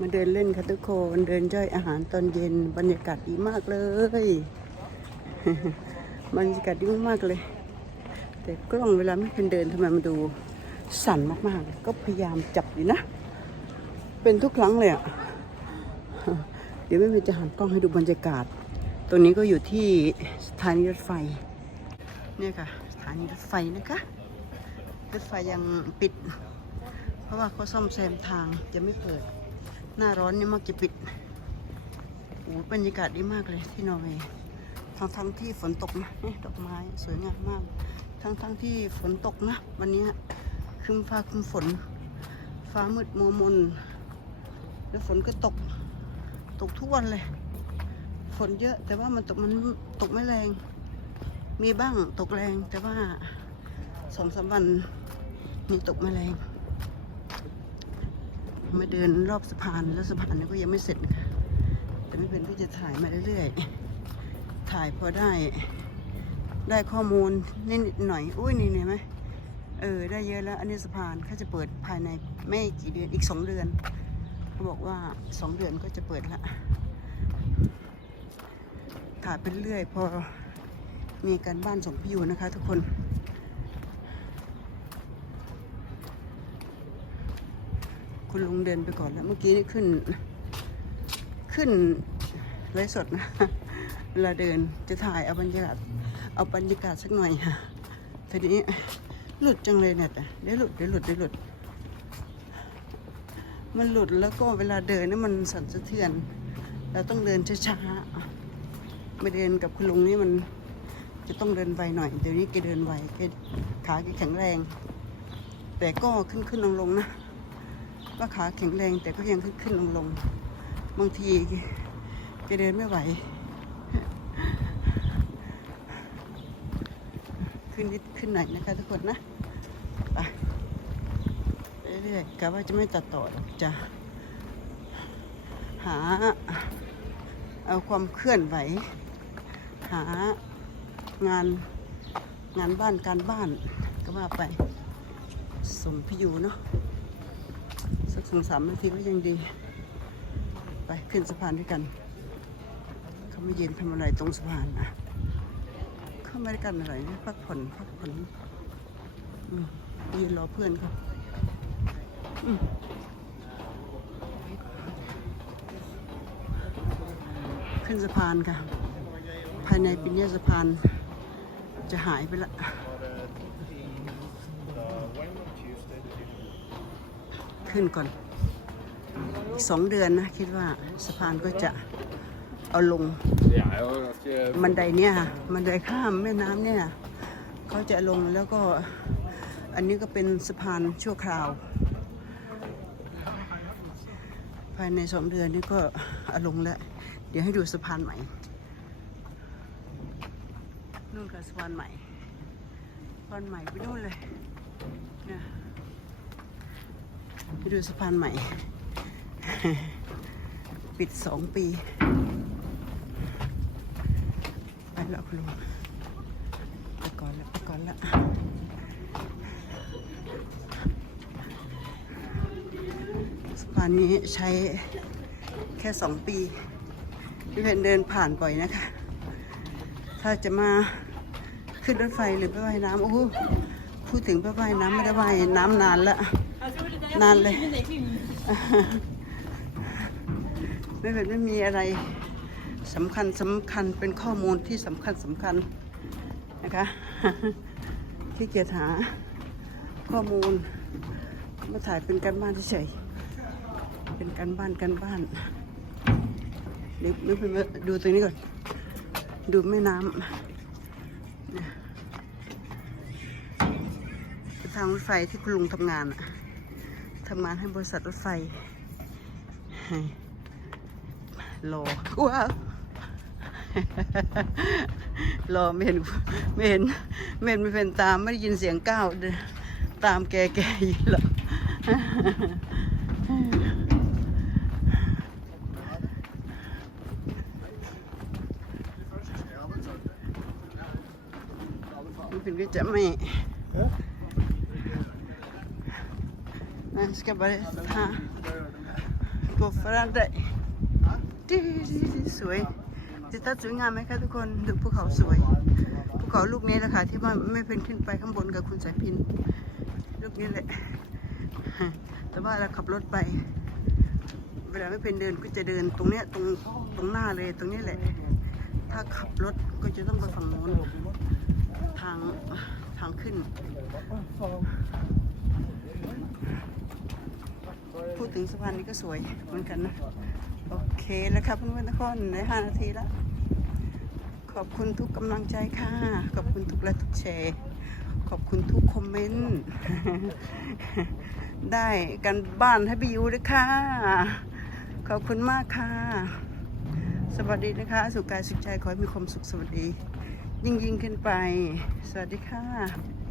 มาเดินเล่นค่ะทุกคนเดินย่อยอาหารตอนเย็นบรรยากาศดีมากเลย บรรยากาศดีมากๆเลย แต่กล้องเวลาไม่เป็นเดินทำไมมันดูสั่นมากๆ ก็พยายามจับอยู่นะ เป็นทุกครั้งเลยอะเดี๋ยวไม่มีจะหันกล้องให้ดูบรรยากาศ ตรงนี้ก็อยู่ที่สถานีรถไฟเนี่ยค่ะสถานีรถไฟนะคะรถไฟยังปิด ราะว่าเขาซ่อมแซมทางจะไม่เปิด หน้าร้อนนี่มักจะปิดโอ้บรรยากาศดีมากเลยที่นอร์เวย์ทั้งทั้งที่ฝนตกนะนี่ดอกไม้สวยงามมาก ทั้งทั้งที่ฝนตกนะ วันนี้ครึ้มฟ้าครึ้มฝน ฟ้ามืดมัวมน แล้วฝนก็ตก ตกทุกวันเลย ฝนเยอะแต่ว่ามันตกมันตกไม่แรง มีบ้างตกแรงแต่ว่าสองสามวันนี่ตกไม่แรง มาเดินรอบสะพานแล้วสะพานนี้ก็ยังไม่เสร็จค่ะแต่ไม่เป็นที่จะถ่ายมาเรื่อยๆ ถ่ายพอได้ ได้ข้อมูลนิดหน่อยอุ้ยนี่เห็นไหมเออได้เยอะแล้ว อันนี้สะพานเขาจะเปิดภายในไม่กี่เดือนอีกสองเดือนเขาบอกว่าสองเดือนก็จะเปิดละถ่ายไปเรื่อยพอมีการบ้านส่งพี่อยู่นะคะทุกคน คุณลุงเดินไปก่อนแล้วเมื่อกี้นี่ขึ้น ขึ้นไลฟ์สดนะเวลาเดินจะถ่ายเอาบรรยากาศเอาบรรยากาศสักหน่อยค่ะทีนี้หลุดจังเลยเน็ตอะเดี๋ยวหลุดเดี๋ยวหลุดเดี๋ยวหลุด มันหลุดแล้วก็เวลาเดินนี่มันสั่นสะเทือน เราต้องเดินช้าๆไม่เดินกับคุณลุงนี่มันจะต้องเดินไวหน่อย เดี๋ยวนี้แกเดินไวแกขาแกแข็งแรง แต่ก็ขึ้นขึ้นลงลงนะ ว่าขาแข็งแรงแต่ก็ยังขึ้นขึ้นลงลงบางทีแกเดินไม่ไหว ขึ้นนิดขึ้นหน่อยนะคะทุกคนนะไปเรื่อยๆกะว่าจะไม่ตัดต่อจะหาเอาความเคลื่อนไหว หางานงานบ้านการบ้านก็ว่าไปส่งพี่อยู่เนาะ กสองสามนาทีก็ยังดี ไปขึ้นสะพานด้วยกัน เขาไม่ยืนทำอะไรตรงสะพานนะเขาไม่ได้กันอะไรนะพักผ่อนพักผ่อนยืนรอเพื่อนเขาขึ้นสะพานค่ะ ภายในปีนี้สะพานจะหายไปละ ขึ้นก่อน อีกสองเดือนนะคิดว่าสะพานก็จะเอาลง Ja, jag ska... บันไดเนี่ยค่ะบันไดข้ามแม่น้ำเนี่ยเขาจะลงแล้วก็อันนี้ก็เป็นสะพานชั่วคราว ภายในสองเดือนนี้ก็เอาลงแล้ว เดี๋ยวให้ดูสะพานใหม่นู่นกับสะพานใหม่สะพานใหม่ไปนู่นเลยเนี่ย ไปดูสะพานใหม่ ปิดสองปี ไปแล้วคุณลุงไปก่อนแล้วไปก่อนแล้วสะพานนี้ใช้แค่สองปีพี่เพนเดินผ่านบ่อยนะคะ ถ้าจะมาขึ้นรถไฟหรือไปว่ายน้ำโอ้โหพูดถึงไปว่ายน้ำไม่ได้ว่ายน้ำนานละ นานเลยไม่เป็นไม่มีอะไรสำคัญสำคัญเป็นข้อมูลที่สำคัญสำคัญนะคะที่เกียรหาข้อมูลมาถ่ายเป็นการบ้านเฉยๆเป็นการบ้านการบ้านเดี๋ยวนึกไปว่าดูตรงนี้ก่อน ดูแม่น้ำเนี่ยเป็นทางรถไฟที่คุณลุงทำงานอะทำงานให้บริษัทรถไฟรอว้าวรอไม่เห็นไม่เห็นไม่เห็นไม่เป็นตามไม่ได้ยินเสียงก้าวตามแกแกอยู่หรอกไม่เป็นก็จะไม่ Jag ska bara ta gå fram dig. Det är så จิตาสวยงามไหมคะทุกคนดูภูเขาสวยภูเขาลูกนี้แหละค่ะที่ว่าไม่เป็นขึ้นไปข้างบนกับคุณสายพินลูกนี้แหละ แต่ว่าเราขับรถไป เวลาไม่เป็นเดินก็จะเดินตรงเนี้ยตรงตรงหน้าเลยตรงนี้แหละ ถ้าขับรถก็จะต้องไปฝั่งโน้น ทางทางขึ้น พูดถึงสะพานนี้ก็สวยเหมือนกันนะ โอเคแล้วครับเพื่อนๆทุกคนในห้านาทีแล้ว ขอบคุณทุกกำลังใจค่ะ ขอบคุณทุกไลค์ทุกแชร์ ขอบคุณทุกคอมเมนต์ ได้กันบ้านให้ไปอยู่ด้วยค่ะ ขอบคุณมากค่ะ สวัสดีนะคะ สุขกายสุขใจขอให้มีความสุขสวัสดี ยิ่งยิ่งขึ้นไป สวัสดีค่ะ